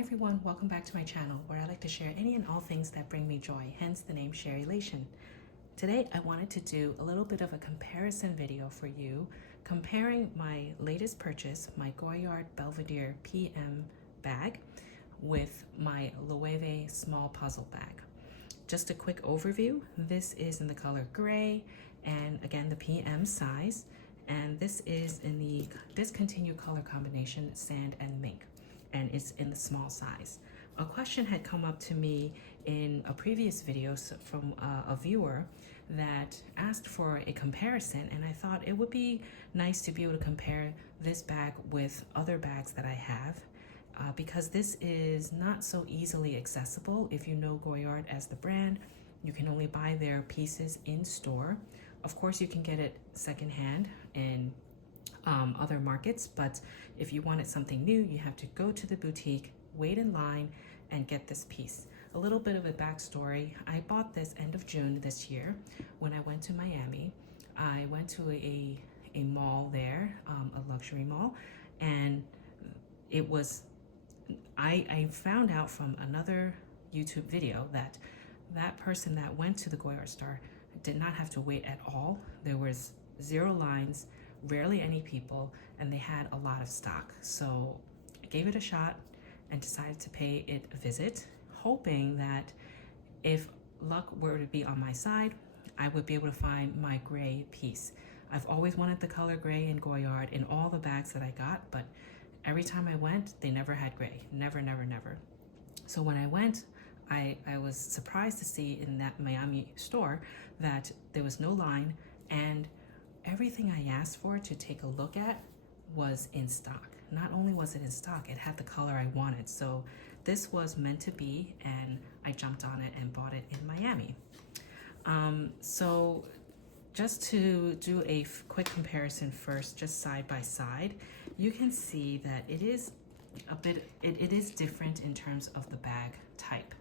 everyone, welcome back to my channel where I like to share any and all things that bring me joy, hence the name Sharelation. Today I wanted to do a little bit of a comparison video for you, comparing my latest purchase, my Goyard Belvedere PM bag, with my Loewe small puzzle bag. Just a quick overview, this is in the color gray and again the PM size, and this is in the discontinued color combination sand and mink, and it's in the small size. A question had come up to me in a previous video from a viewer that asked for a comparison, and I thought it would be nice to be able to compare this bag with other bags that I have, because this is not so easily accessible. If you know Goyard as the brand, you can only buy their pieces in store. Of course, you can get it secondhand in other markets, but if you wanted something new, you have to go to the boutique, wait in line, and get this piece. A little bit of a backstory: I bought this end of June this year when I went to Miami. I went to a mall there, a luxury mall, and it was, I found out from another YouTube video that that person that went to the Goyard store did not have to wait at all. There was 0 lines, rarely any people, and they had a lot of stock. So I gave it a shot and decided to pay it a visit, hoping that if luck were to be on my side, I would be able to find my gray piece. I've always wanted the color gray in Goyard in all the bags that I got, but every time I went, they never had gray. Never, never, never. So when I went, I was surprised to see in that Miami store that there was no line, and everything I asked for to take a look at was in stock. Not only was it in stock, it had the color I wanted. So this was meant to be, and I jumped on it and bought it in Miami. So just to do a quick comparison first, just side by side, you can see that it is it is different in terms of the bag type.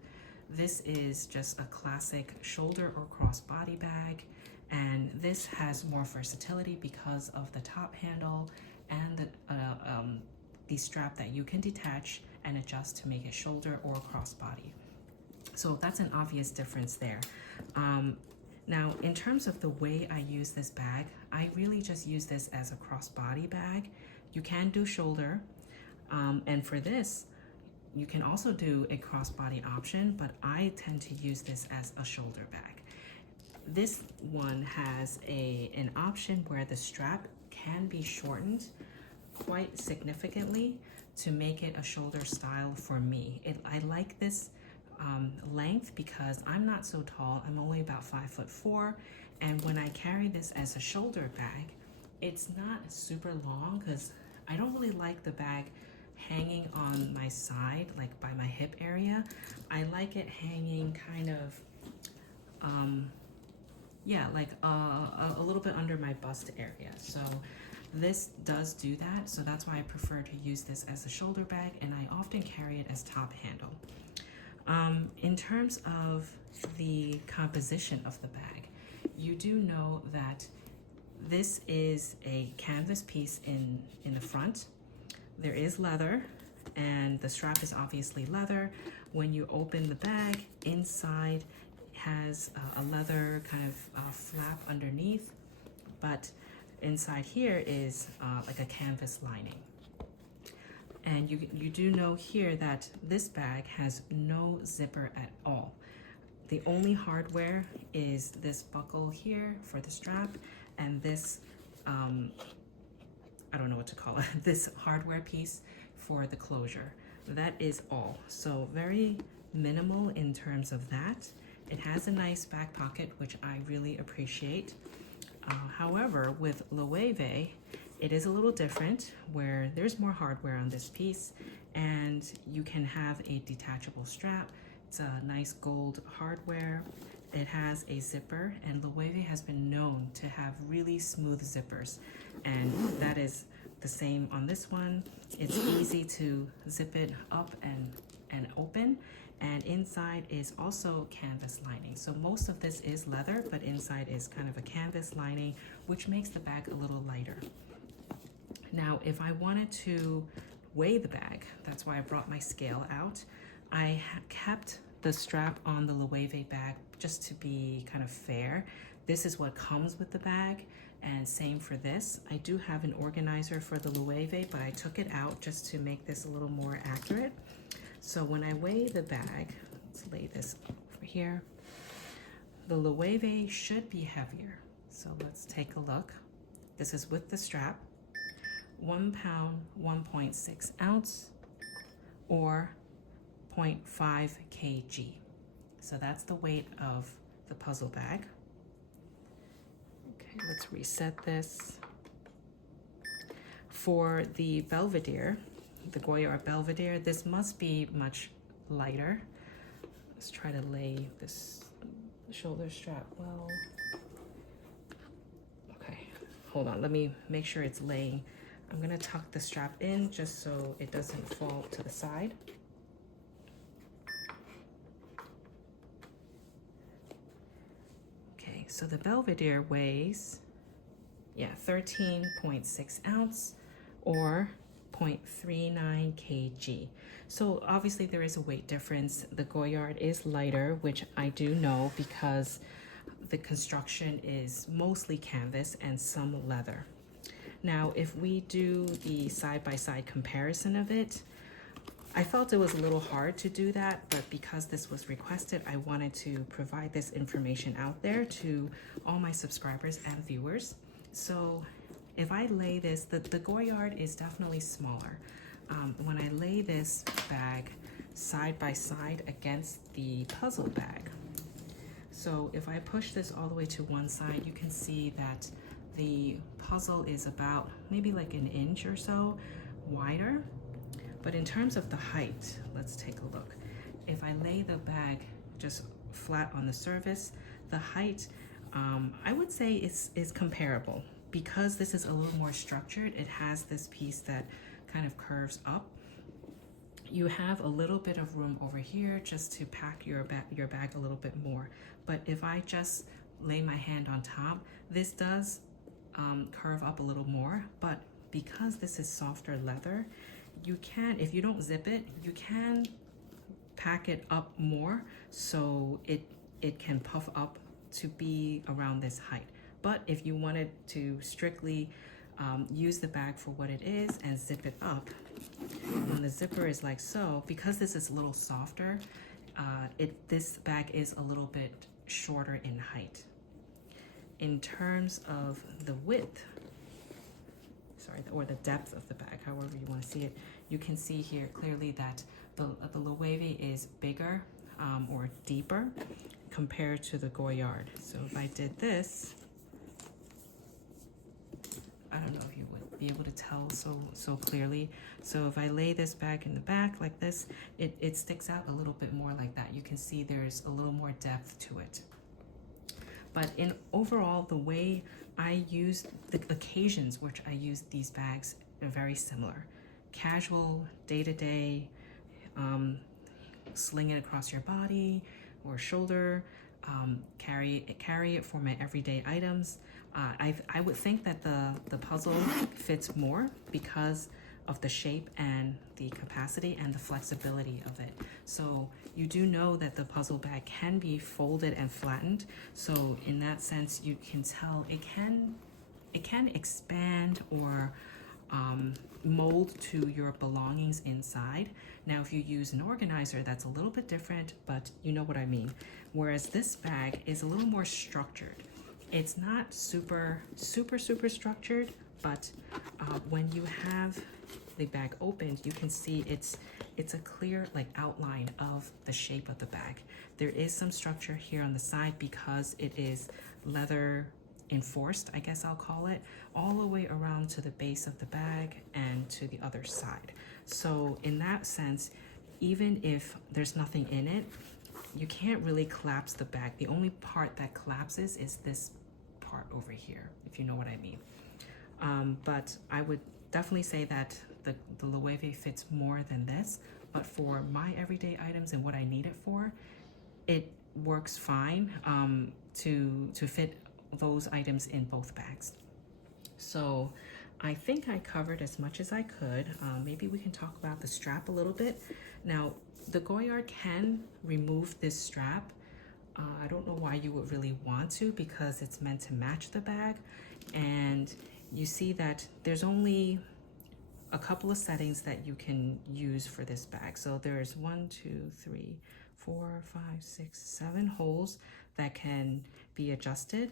This is just a classic shoulder or crossbody bag, and this has more versatility because of the top handle and the strap that you can detach and adjust to make it shoulder or crossbody. So that's an obvious difference there. Now, in terms of the way I use this bag, I really just use this as a crossbody bag. You can do shoulder, and for this, you can also do a crossbody option, but I tend to use this as a shoulder bag. This one has an option where the strap can be shortened quite significantly to make it a shoulder style for me. I like this length because I'm not so tall. I'm only about 5'4", and when I carry this as a shoulder bag, it's not super long because I don't really like the bag hanging on my side, like by my hip area. I like it hanging kind of yeah, like a little bit under my bust area. So this does do that, so that's why I prefer to use this as a shoulder bag, and I often carry it as top handle. In terms of the composition of the bag, you do know that this is a canvas piece in the front. There is leather, and the strap is obviously leather. When you open the bag, inside has a leather kind of flap underneath, but inside here is like a canvas lining. And you do know here that this bag has no zipper at all. The only hardware is this buckle here for the strap, and this I don't know what to call it, this hardware piece for the closure. That is all. So very minimal in terms of that. It has a nice back pocket, which I really appreciate. However, with Loewe, it is a little different, where there's more hardware on this piece, and you can have a detachable strap. It's a nice gold hardware. It has a zipper, and Loewe has been known to have really smooth zippers, and that is the same on this one. It's easy to zip it up and open, and inside is also canvas lining. So most of this is leather, but inside is kind of a canvas lining, which makes the bag a little lighter. Now, if I wanted to weigh the bag, that's why I brought my scale out. I kept the strap on the Loewe bag just to be kind of fair. This is what comes with the bag, and same for this. I do have an organizer for the Loewe, but I took it out just to make this a little more accurate. So when I weigh the bag, let's lay this over here. The Loewe should be heavier. So let's take a look. This is with the strap. 1 pound, 1.6 ounce, or 0.5 kg. So that's the weight of the puzzle bag. Okay, let's reset this. For the Belvedere, the Goyard Belvedere, this must be much lighter. Let's try to lay this shoulder strap well. Okay, hold on, let me make sure it's laying. I'm gonna tuck the strap in just so it doesn't fall to the side. Okay, so the Belvedere weighs, 13.6 ounce or 0.39 kg. So obviously there is a weight difference. The Goyard is lighter, which I do know because the construction is mostly canvas and some leather. Now, if we do the side-by-side comparison of it, I felt it was a little hard to do that, but because this was requested, I wanted to provide this information out there to all my subscribers and viewers. So if I lay this, the Goyard is definitely smaller. When I lay this bag side by side against the puzzle bag, so if I push this all the way to one side, you can see that the puzzle is about maybe like an inch or so wider. But in terms of the height, let's take a look. If I lay the bag just flat on the surface, the height, I would say is comparable. Because this is a little more structured, it has this piece that kind of curves up. You have a little bit of room over here just to pack your bag a little bit more. But if I just lay my hand on top, this does curve up a little more. But because this is softer leather, you can, if you don't zip it, you can pack it up more so it can puff up to be around this height. But if you wanted to strictly use the bag for what it is and zip it up, when the zipper is like so, because this is a little softer, this bag is a little bit shorter in height. In terms of the width, or the depth of the bag, however you want to see it, you can see here clearly that the Loewe is bigger or deeper compared to the Goyard. So if I did this, I don't know if you would be able to tell so clearly. So if I lay this bag in the back like this, it sticks out a little bit more like that. You can see there's a little more depth to it. But in overall, the way I use the occasions which I use these bags are very similar. Casual, day-to-day, sling it across your body or shoulder, carry it for my everyday items. I would think that the puzzle fits more because of the shape and the capacity and the flexibility of it. So you do know that the puzzle bag can be folded and flattened. So in that sense, you can tell it can expand or mold to your belongings inside. Now, if you use an organizer, that's a little bit different, but you know what I mean. Whereas this bag is a little more structured. It's not super structured, but when you have the bag opened, you can see it's a clear outline of the shape of the bag. There is some structure here on the side because it is leather enforced, I guess I'll call it, all the way around to the base of the bag and to the other side. So in that sense, even if there's nothing in it, you can't really collapse the bag. The only part that collapses is this part over here, if you know what I mean. But I would definitely say that the Loewe fits more than this, but for my everyday items and what I need it for, it works fine to fit those items in both bags. So I think I covered as much as I could. Maybe we can talk about the strap a little bit. Now, the Goyard can remove this strap. I don't know why you would really want to, because it's meant to match the bag. And you see that there's only a couple of settings that you can use for this bag. So there's 1, 2, 3, 4, 5, 6, 7 holes that can be adjusted.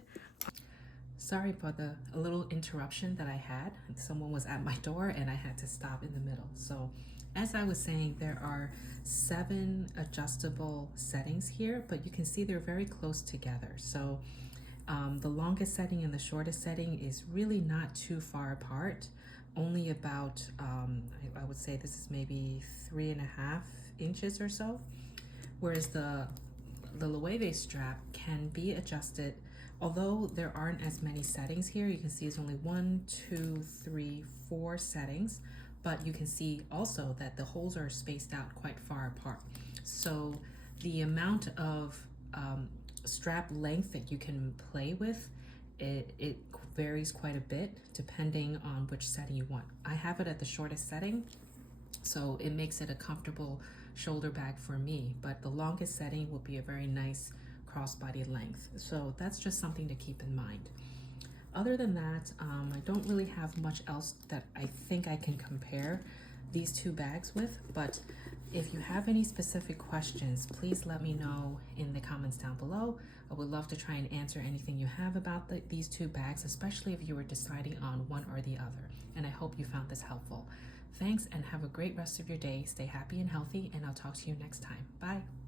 Sorry for a little interruption that I had. Someone was at my door and I had to stop in the middle. So as I was saying, there are 7 adjustable settings here, but you can see they're very close together. So the longest setting and the shortest setting is really not too far apart, only about, I would say this is maybe 3.5 inches or so. Whereas the Loewe strap can be adjusted. Although there aren't as many settings here, you can see it's only 1, 2, 3, 4 settings, but you can see also that the holes are spaced out quite far apart. So the amount of strap length that you can play with, it varies quite a bit depending on which setting you want. I have it at the shortest setting, so it makes it a comfortable shoulder bag for me, but the longest setting will be a very nice crossbody length. So that's just something to keep in mind. Other than that, I don't really have much else that I think I can compare these two bags with, but if you have any specific questions, please let me know in the comments down below. I would love to try and answer anything you have about these two bags, especially if you were deciding on one or the other. And I hope you found this helpful. Thanks, and have a great rest of your day. Stay happy and healthy, and I'll talk to you next time. Bye.